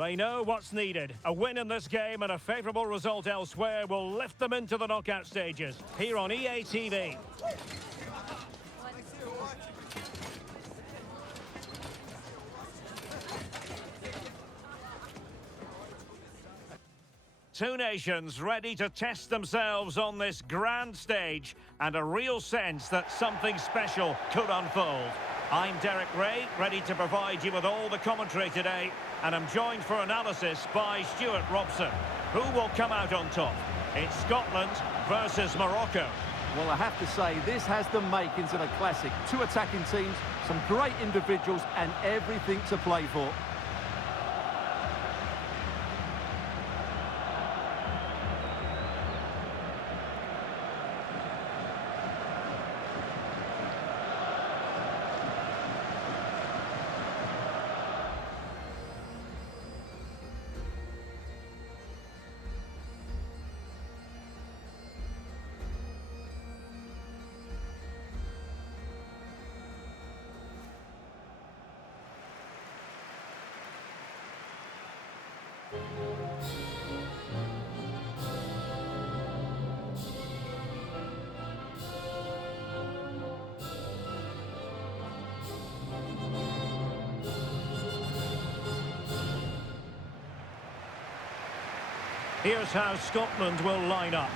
They know what's needed. A win in this game and a favourable result elsewhere will lift them into the knockout stages. Here on EA TV. Two nations ready to test themselves on this grand stage, and a real sense that something special could unfold. I'm Derek Ray, ready to provide you with all the commentary today, and I'm joined for analysis by Stuart Robson. Who will come out on top? It's Scotland versus Morocco. Well, I have to say, this has the makings of a classic. Two attacking teams, some great individuals, and everything to play for. Here's how Scotland will line up.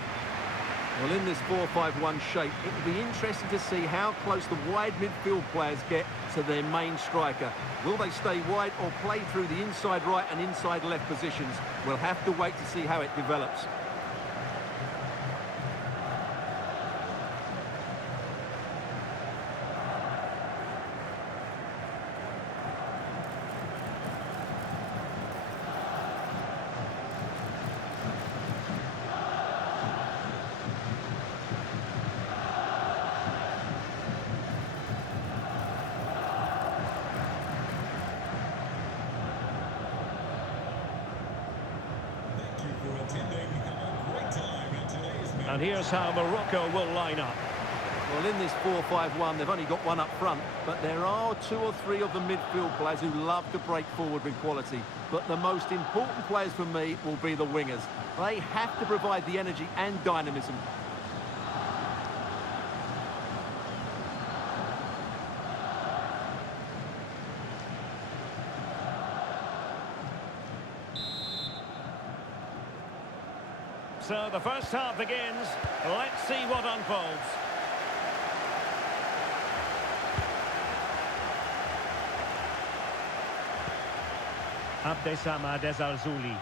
Well, in this 4-5-1 shape, it will be interesting to see how close the wide midfield players get to their main striker. Will they stay wide or play through the inside right and inside left positions? We'll have to wait to see how it develops. And here's how Morocco will line up. Well, in this 4-5-1, they've only got one up front, but there are two or three of the midfield players who love to break forward with quality. But the most important players for me will be the wingers. They have to provide the energy and dynamism. So the first half begins. Let's see what unfolds. Abdessamad Ezzalzouli.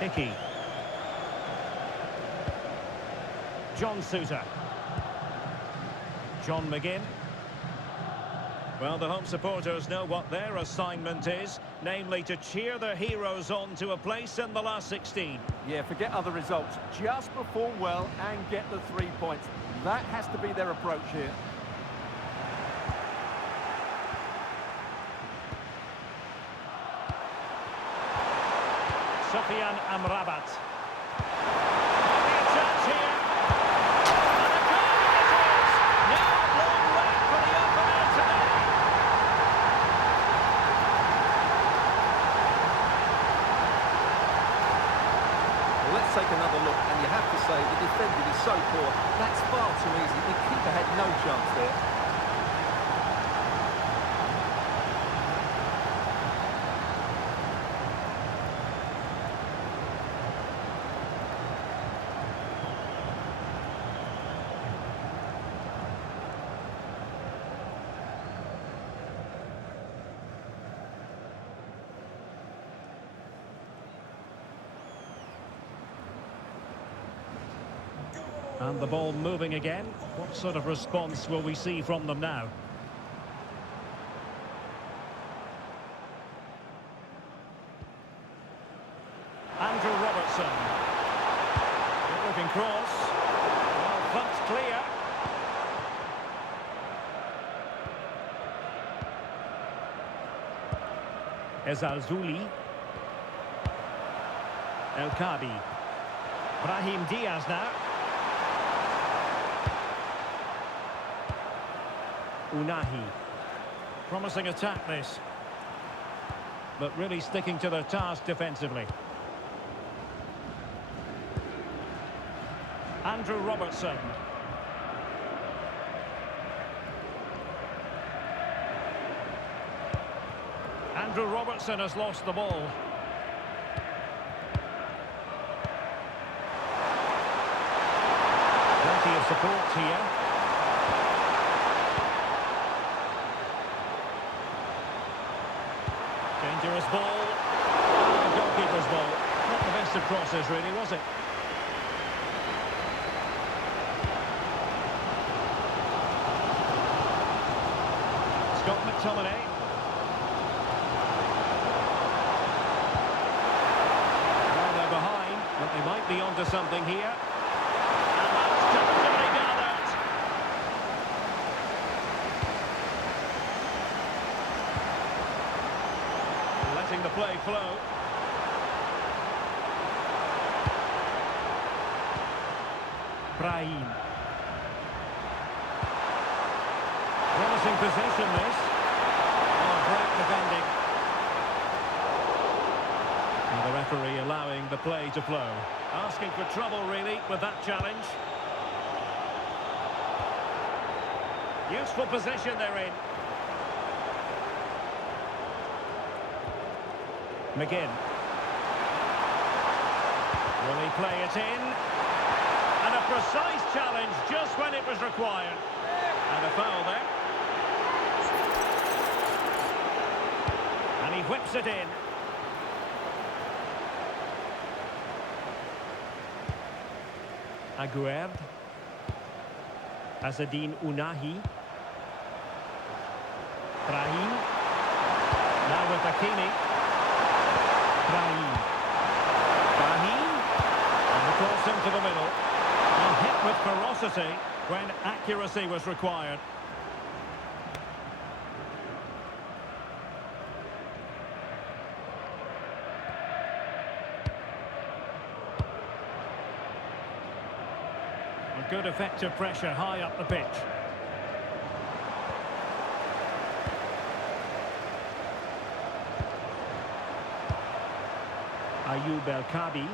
Hickey. John Souter. John McGinn. Well, the home supporters know what their assignment is, namely to cheer their heroes on to a place in the last 16. Yeah, forget other results. Just perform well and get the 3 points. That has to be their approach here. Sofiane Amrabat. A chance here. And a goal it is! Now long way for the opener today. Well, let's take another look, and you have to say the defending is so poor. That's far too easy. The keeper had no chance there. And the ball moving again. What sort of response will we see from them now? Andrew Robertson. Good looking cross. Well, thumped clear. Ezalzouli. El Kabi. Brahim Diaz now. Unahi. Promising attack this. But really sticking to their task defensively. Andrew Robertson. Andrew Robertson has lost the ball. Plenty of support here. Dangerous ball. Oh, goalkeeper's ball. Not the best of crosses, really, was it? Scott McTominay. Well, they're behind, but they might be onto something here. And that's comfortably gathered. Letting the play flow. Brahim. Promising possession this. Oh, great defending. And the referee allowing the play to flow. Asking for trouble really with that challenge. Useful position they're in. McGinn. Will he play it in? And a precise challenge just when it was required. And a foul there. And he whips it in. Aguerd. Azzedine Unahi. Brahim. Now with Hakimi. Brahim. And the cross into the middle. And hit with ferocity when accuracy was required. A good effective pressure high up the pitch. Ayoub El Kabi. And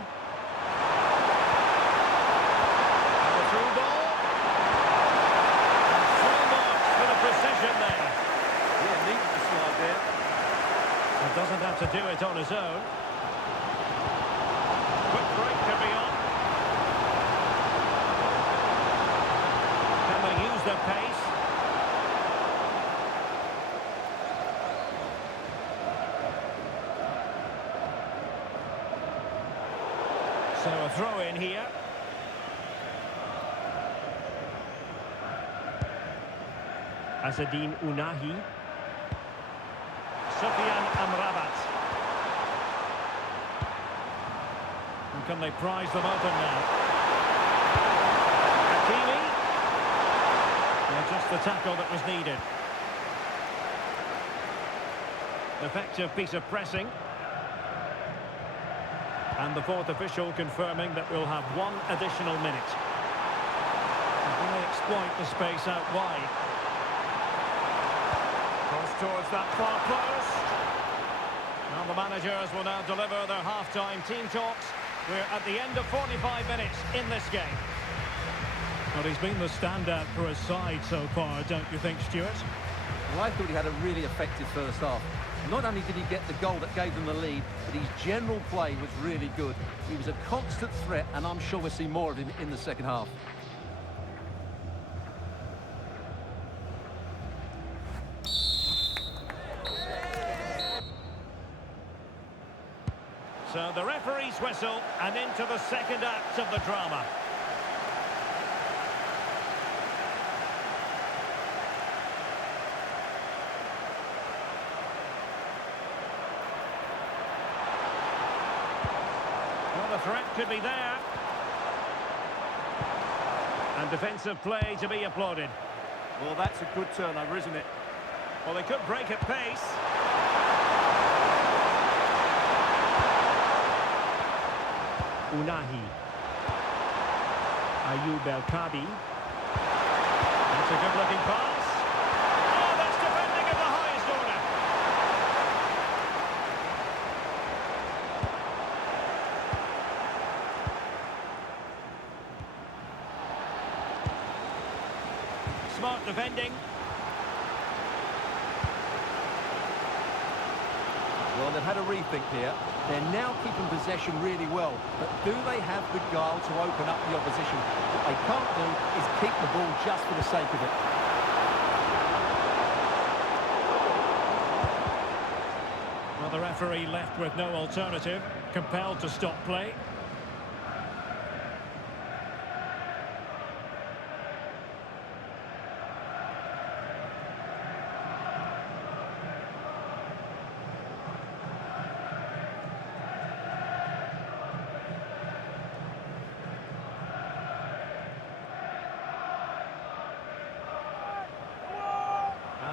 a through ball. And full marks for the precision there. Yeah, neat to slide there. He doesn't have to do it on his own. Quick break to be on. Can they use their pace? So a throw in here. Azzedine Unahi. Sofiane Amrabat. And can they prize them open now? Hakimi. Well, just the tackle that was needed. Effective piece of pressing. And the fourth official confirming that we'll have one additional minute. Will they exploit the space out wide? Cross towards that far post. Now the managers will now deliver their half-time team talks. We're at the end of 45 minutes in this game. Well, he's been the standout for his side so far, don't you think, Stuart? Well, I thought he had a really effective first half. Not only did he get the goal that gave them the lead, but his general play was really good. He was a constant threat, and I'm sure we'll see more of him in the second half. So the referee's whistle, and into the second act of the drama. Well, the threat could be there. And defensive play to be applauded. Well, that's a good turnover, isn't it? Well, they could break at pace. Unahi. Ayub El Kabi. That's a good-looking pass. Oh, that's defending of the highest order. Smart defending. Well, they've had a rethink here. They're now keeping possession really well, but do they have the guile to open up the opposition? What they can't do is keep the ball just for the sake of it. Well, the referee left with no alternative, compelled to stop play.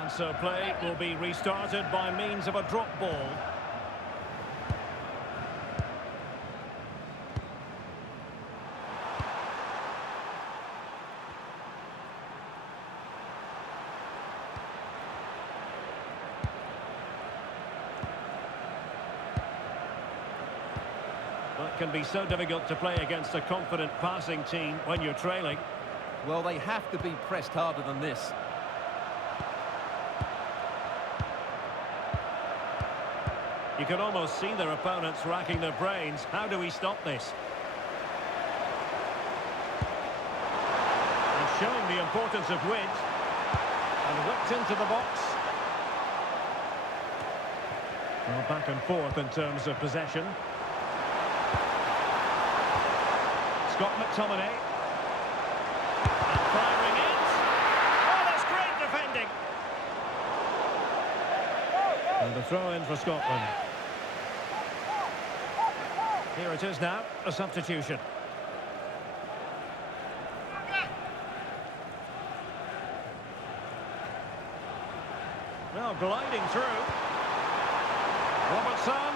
And so play will be restarted by means of a drop ball. It can be so difficult to play against a confident passing team when you're trailing. Well, they have to be pressed harder than this. You can almost see their opponents racking their brains. How do we stop this? And showing the importance of width. And whipped into the box. Well, back and forth in terms of possession. Scott McTominay. And firing it. Oh, that's great defending. And the throw-in for Scotland. Here it is now, a substitution. Well, gliding through. Robertson.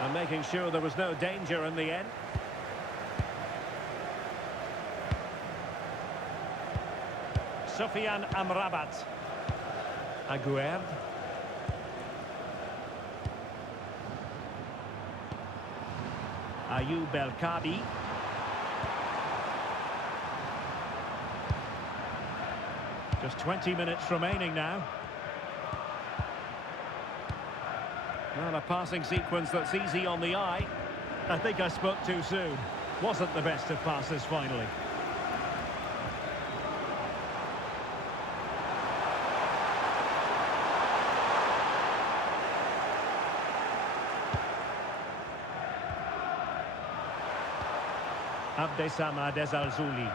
And making sure there was no danger in the end. Sofiane Amrabat. Aguerd. Ayub El Kabi. Just 20 minutes remaining now. Well, a passing sequence that's easy on the eye. I think I spoke too soon. Wasn't the best of passes finally. Abdessamad Al-Zouli.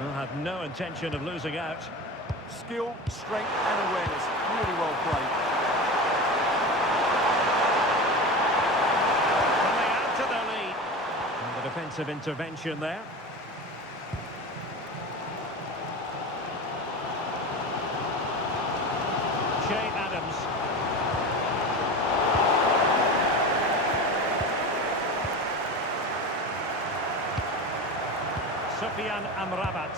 Will have no intention of losing out. Skill, strength and awareness. Really well played. And they add to their lead. And the defensive intervention there. Shea Adams. Sofiane Amrabat.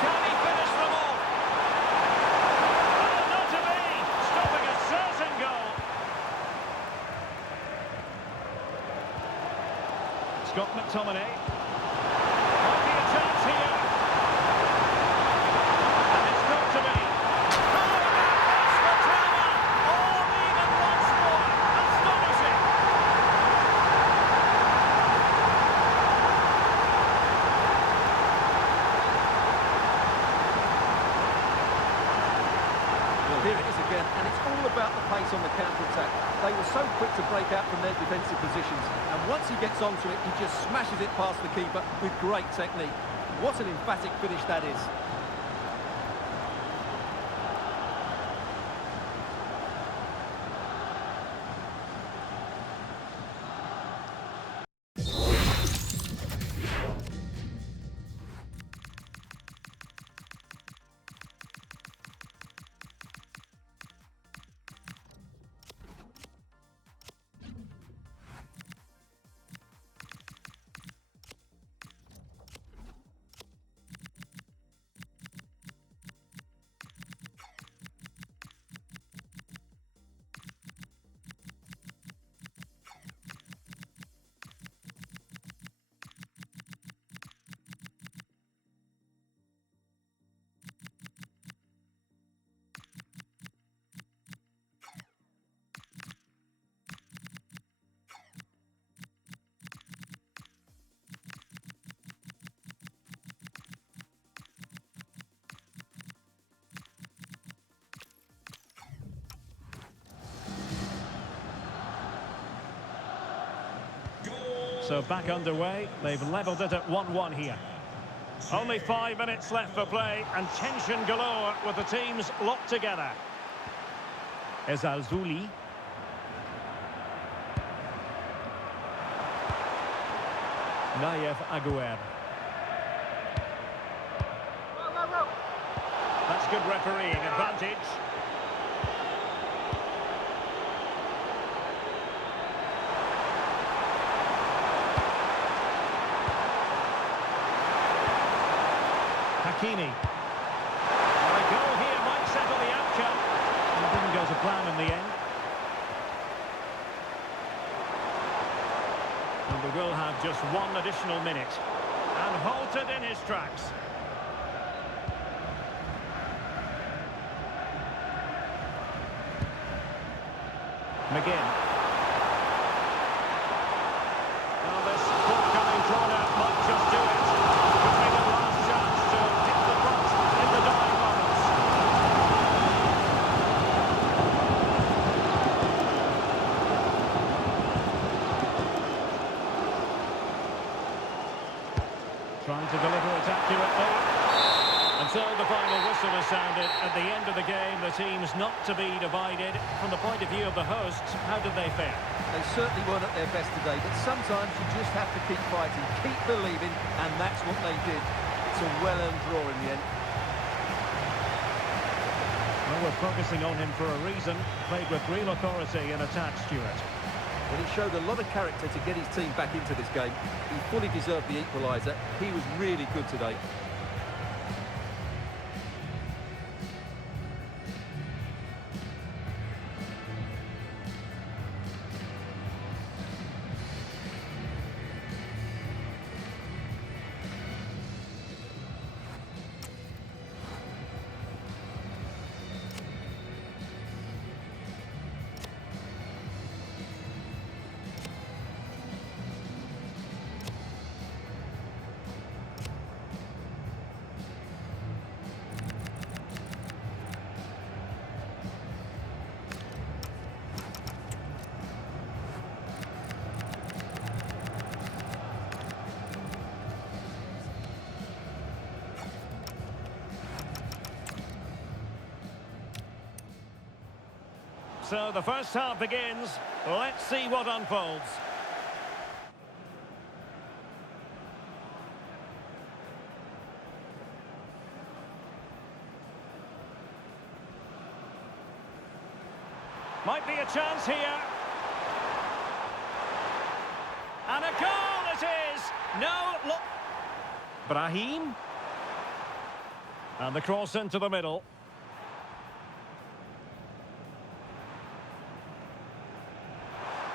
Can he finish them off? Oh, not to be! Stopping a certain goal. Scott McTominay. Might be a chance here. And it's got to be. Oh, that's the drama! All even once more. Astonishing! Here it is again, and it's all about the pace on the counter-attack. They were so quick to break out from their defensive positions, and once he gets onto it, he just smashes it past the keeper with great technique. What an emphatic finish that is. So back underway. They've levelled it at 1-1 here. Only 5 minutes left for play and tension galore with the teams locked together. Ezalzouli. Nayef Aguer. That's good refereeing advantage. Hakimi. Well, a goal here might settle the outcome. It didn't go to plan in the end. And we will have just one additional minute. And halted in his tracks. McGinn. Well, this forthcoming corner might just do it. Could be the last chance to hit the front in the dying moments. Trying to deliver it accurately. Until the final whistle is sounded. At the end of the game, the team's not to be divided. From the point of view of the hosts, how did they fare? They certainly weren't at their best today, but sometimes you just have to keep fighting, keep believing, and that's what they did. It's a well-earned draw in the end. Well, we're focusing on him for a reason. Played with real authority and attack, Stuart. Well, he showed a lot of character to get his team back into this game. He fully deserved the equaliser. He was really good today. So the first half begins. Let's see what unfolds. Might be a chance here. And a goal it is! No, look. Brahim. And the cross into the middle.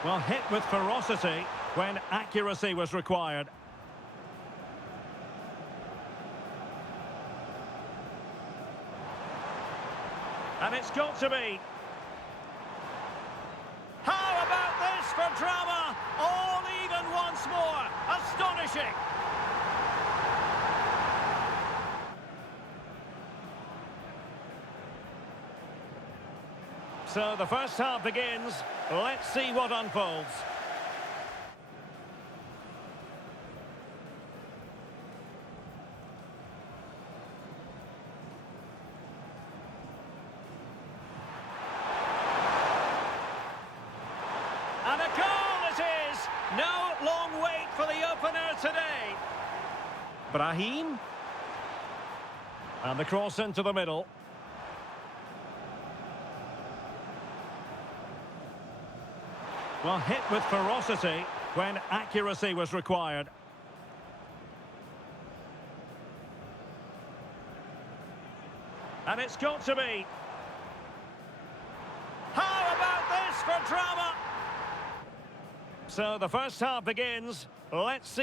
Well, hit with ferocity when accuracy was required. And it's got to be. How about this for drama? All even once more. Astonishing. So the first half begins. Let's see what unfolds. And a goal it is! No long wait for the opener today. Brahim. And the cross into the middle. Well, hit with ferocity when accuracy was required. And it's got to be. How about this for drama? So the first half begins. Let's see.